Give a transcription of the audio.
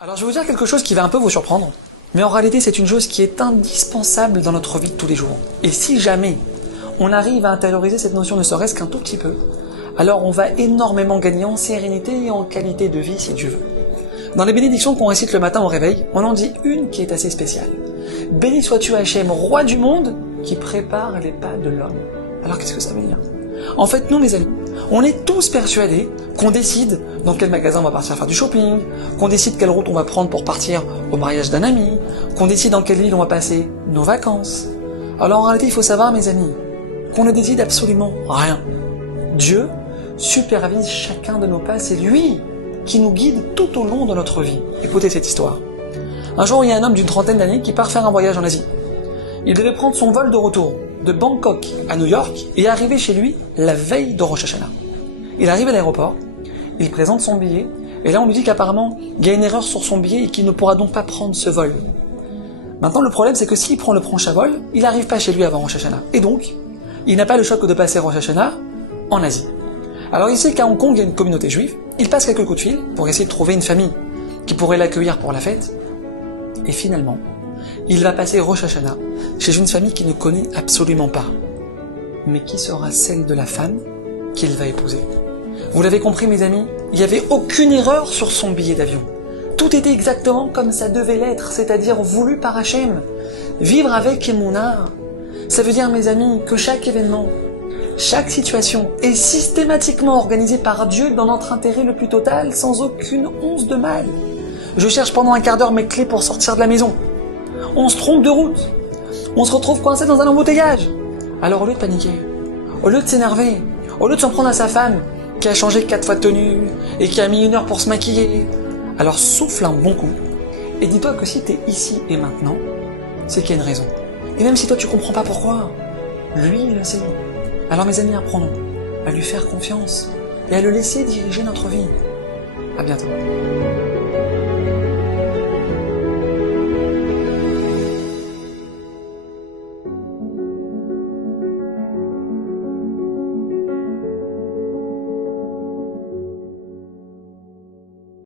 Alors je vais vous dire quelque chose qui va un peu vous surprendre, mais en réalité c'est une chose qui est indispensable dans notre vie de tous les jours. Et si jamais on arrive à intérioriser cette notion ne serait-ce qu'un tout petit peu, alors on va énormément gagner en sérénité et en qualité de vie si Dieu veut. Dans les bénédictions qu'on récite le matin au réveil, on en dit une qui est assez spéciale. Béni sois-tu Hachem, roi du monde, qui prépare les pas de l'homme. Alors qu'est-ce que ça veut dire? En fait, nous les amis, on est tous persuadés qu'on décide dans quel magasin on va partir faire du shopping, qu'on décide quelle route on va prendre pour partir au mariage d'un ami, qu'on décide dans quelle ville on va passer nos vacances. Alors en réalité, il faut savoir, mes amis, qu'on ne décide absolument rien. Dieu supervise chacun de nos pas, c'est lui qui nous guide tout au long de notre vie. Écoutez cette histoire. Un jour, il y a un homme d'une trentaine d'années qui part faire un voyage en Asie. Il devait prendre son vol de retour de Bangkok à New York et arriver chez lui la veille de Rosh Hashanah. Il arrive à l'aéroport, il présente son billet, et là on lui dit qu'apparemment il y a une erreur sur son billet et qu'il ne pourra donc pas prendre ce vol. Maintenant le problème c'est que s'il prend le prochain vol, il n'arrive pas chez lui avant Rosh Hashanah. Et donc, il n'a pas le choix que de passer Rosh Hashanah en Asie. Alors il sait qu'à Hong Kong il y a une communauté juive, il passe quelques coups de fil pour essayer de trouver une famille qui pourrait l'accueillir pour la fête, et finalement, il va passer Rosh Hashanah chez une famille qu'il ne connaît absolument pas, mais qui sera celle de la femme qu'il va épouser. Vous l'avez compris mes amis, il n'y avait aucune erreur sur son billet d'avion. Tout était exactement comme ça devait l'être, c'est-à-dire voulu par Hachem. Vivre avec Emouna, ça veut dire mes amis que chaque événement, chaque situation est systématiquement organisée par Dieu dans notre intérêt le plus total, sans aucune once de mal. Je cherche pendant un quart d'heure mes clés pour sortir de la maison. On se trompe de route. On se retrouve coincé dans un embouteillage. Alors au lieu de paniquer, au lieu de s'énerver, au lieu de s'en prendre à sa femme, qui a changé 4 fois de tenue, et qui a mis 1 heure pour se maquiller, alors souffle un bon coup, et dis-toi que si t'es ici et maintenant, c'est qu'il y a une raison. Et même si toi tu comprends pas pourquoi, lui il le sait. Alors mes amis, apprenons à lui faire confiance, et à le laisser diriger notre vie. À bientôt.